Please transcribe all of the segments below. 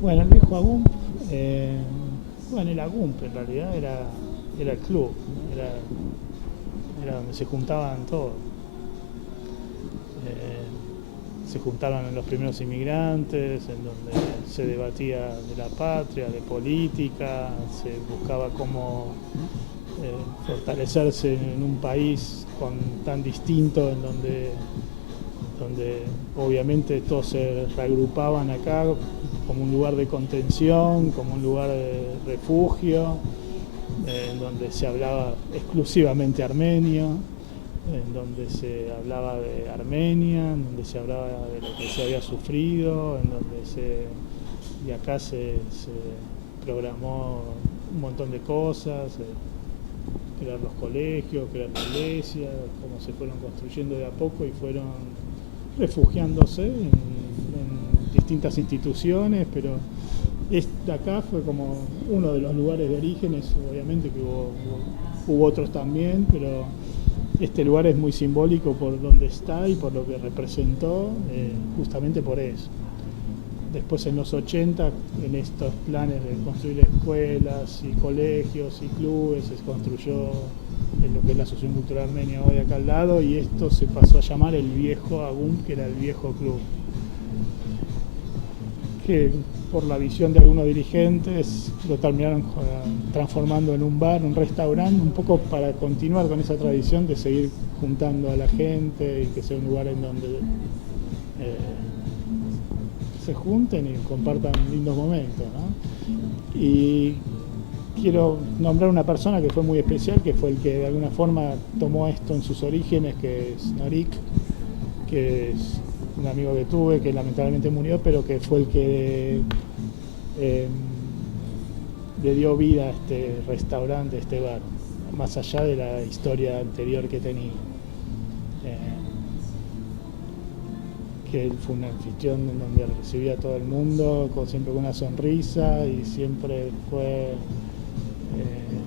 Bueno, el viejo Agump, bueno, el Agump en realidad era el club, era donde se juntaban todos. Se juntaron los primeros inmigrantes, en donde se debatía de la patria, de política, se buscaba cómo fortalecerse en un país tan distinto, en donde obviamente todos se reagrupaban acá como un lugar de contención, como un lugar de refugio, en donde se hablaba exclusivamente armenio, en donde se hablaba de Armenia, en donde se hablaba de lo que se había sufrido, y acá se programó un montón de cosas, crear los colegios, crear la iglesia, cómo se fueron construyendo de a poco y fueron refugiándose en distintas instituciones, pero acá fue como uno de los lugares de orígenes, obviamente que hubo otros también, pero este lugar es muy simbólico por donde está y por lo que representó, justamente por eso. Después en los 80, en estos planes de construir escuelas y colegios y clubes, se construyó en lo que es la Asociación Cultural Armenia hoy acá al lado, y esto se pasó a llamar el viejo Agump, que era el viejo club, que por la visión de algunos dirigentes lo terminaron transformando en un bar, un restaurante, un poco para continuar con esa tradición de seguir juntando a la gente y que sea un lugar en donde se junten y compartan lindos momentos, ¿no? Y quiero nombrar una persona que fue muy especial, que fue el que de alguna forma tomó esto en sus orígenes, que es Norik, que es un amigo que tuve, que lamentablemente murió, pero que fue el que le dio vida a este restaurante, a este bar, más allá de la historia anterior que tenía. Que él fue un anfitrión en donde recibía a todo el mundo, siempre con una sonrisa, y siempre fue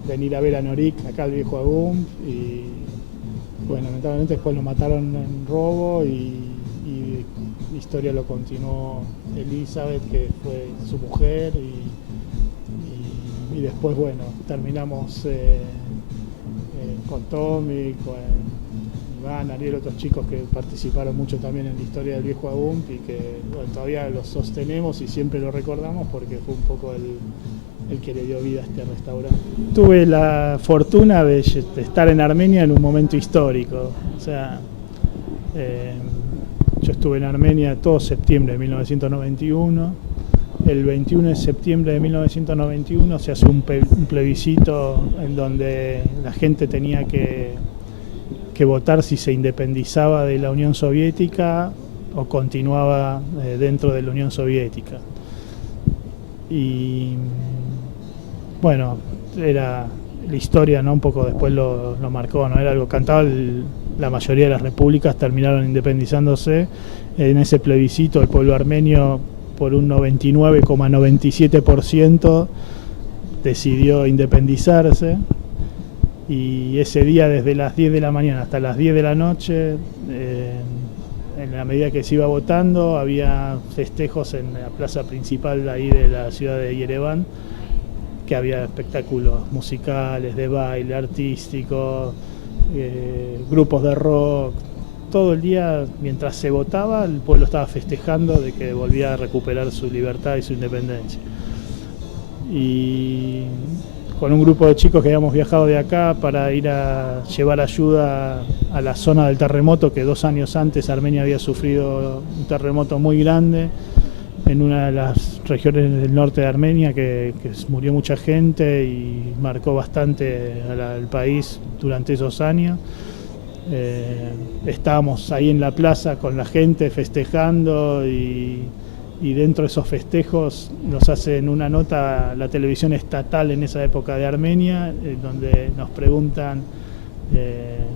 venir a ver a Norik acá al viejo Agump, y bueno, lamentablemente después lo mataron en robo, y la historia lo continuó Elizabeth, que fue su mujer, y después, bueno, terminamos con Tommy, con Iván, Ariel, otros chicos que participaron mucho también en la historia del viejo Agump, y que bueno, todavía lo sostenemos y siempre lo recordamos porque fue un poco el que le dio vida a este restaurante. Tuve la fortuna de estar en Armenia en un momento histórico, o sea, yo estuve en Armenia todo septiembre de 1991. El 21 de septiembre de 1991 se hace un plebiscito en donde la gente tenía que votar si se independizaba de la Unión Soviética o continuaba dentro de la Unión Soviética. Y bueno, era la historia, ¿no? Un poco después lo marcó, ¿no? Era algo cantado, la mayoría de las repúblicas terminaron independizándose. En ese plebiscito el pueblo armenio, por un 99,97%, decidió independizarse, y ese día, desde las 10 de la mañana hasta las 10 de la noche, en la medida que se iba votando, había festejos en la plaza principal ahí de la ciudad de Yerevan, que había espectáculos musicales, de baile, artísticos, grupos de rock. Todo el día, mientras se votaba, el pueblo estaba festejando de que volvía a recuperar su libertad y su independencia. Y con un grupo de chicos que habíamos viajado de acá para ir a llevar ayuda a la zona del terremoto, que 2 años antes Armenia había sufrido un terremoto muy grande en una de las regiones del norte de Armenia, que murió mucha gente y marcó bastante al país durante esos años. Estábamos ahí en la plaza con la gente festejando, y dentro de esos festejos nos hacen una nota la televisión estatal en esa época de Armenia, donde nos preguntan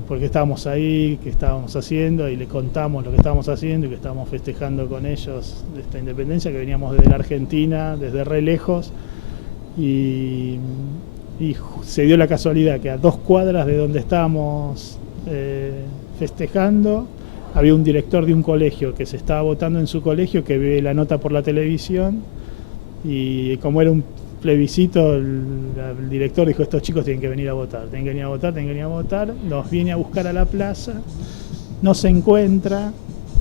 por qué estábamos ahí, qué estábamos haciendo, y le contamos lo que estábamos haciendo y que estábamos festejando con ellos de esta independencia, que veníamos desde la Argentina, desde re lejos, y se dio la casualidad que a 2 cuadras de donde estábamos festejando había un director de un colegio que se estaba votando en su colegio, que ve la nota por la televisión y como era un plebiscito, el director dijo: estos chicos tienen que venir a votar, tienen que venir a votar, tienen que venir a votar. Nos viene a buscar a la plaza, nos encuentra,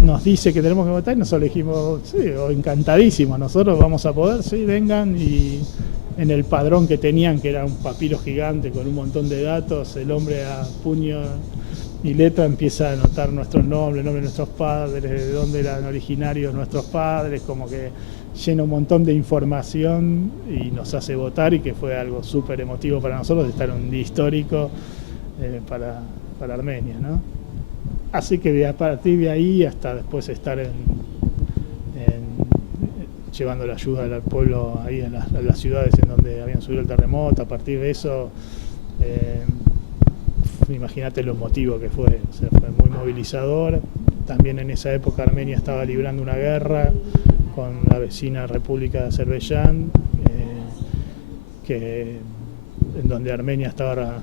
nos dice que tenemos que votar y nosotros le dijimos: sí, encantadísimos, nosotros vamos a poder, sí, vengan. Y en el padrón que tenían, que era un papiro gigante con un montón de datos, el hombre a puño y letra empieza a anotar nuestros nombres, nombres de nuestros padres, de dónde eran originarios nuestros padres, como que llena un montón de información y nos hace votar, y que fue algo súper emotivo para nosotros, de estar en un día histórico para Armenia, ¿no? Así que a partir de ahí hasta después estar llevando la ayuda al pueblo ahí a las ciudades en donde habían subido el terremoto. A partir de eso, imagínate lo emotivo que fue, o sea, fue muy movilizador. También en esa época Armenia estaba librando una guerra con la vecina República de Azerbaiyán, en donde Armenia estaba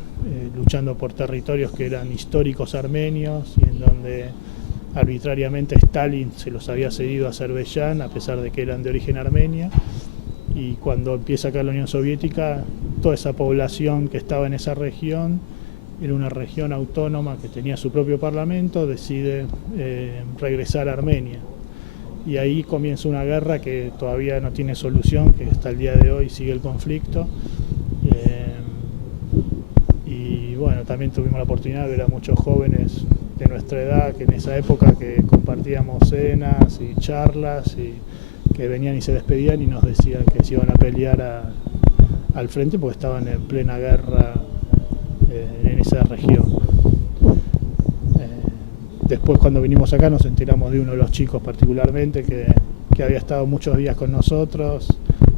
luchando por territorios que eran históricos armenios, y en donde arbitrariamente Stalin se los había cedido a Azerbaiyán a pesar de que eran de origen armenio. Y cuando empieza a caer la Unión Soviética, toda esa población que estaba en esa región, era una región autónoma que tenía su propio parlamento, decide regresar a Armenia. Y ahí comienza una guerra que todavía no tiene solución, que hasta el día de hoy sigue el conflicto. Y bueno, también tuvimos la oportunidad de ver a muchos jóvenes de nuestra edad, que en esa época que compartíamos cenas y charlas, y que venían y se despedían y nos decían que se iban a pelear al frente porque estaban en plena guerra en esa región. Después, cuando vinimos acá, nos enteramos de uno de los chicos particularmente que había estado muchos días con nosotros.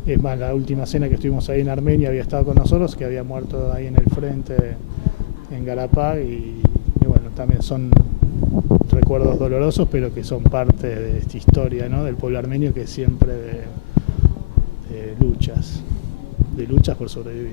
Es más, la última cena que estuvimos ahí en Armenia había estado con nosotros, que había muerto ahí en el frente en Garapag. Y bueno, también son recuerdos dolorosos, pero que son parte de esta historia, ¿no?, del pueblo armenio, que es siempre de luchas por sobrevivir.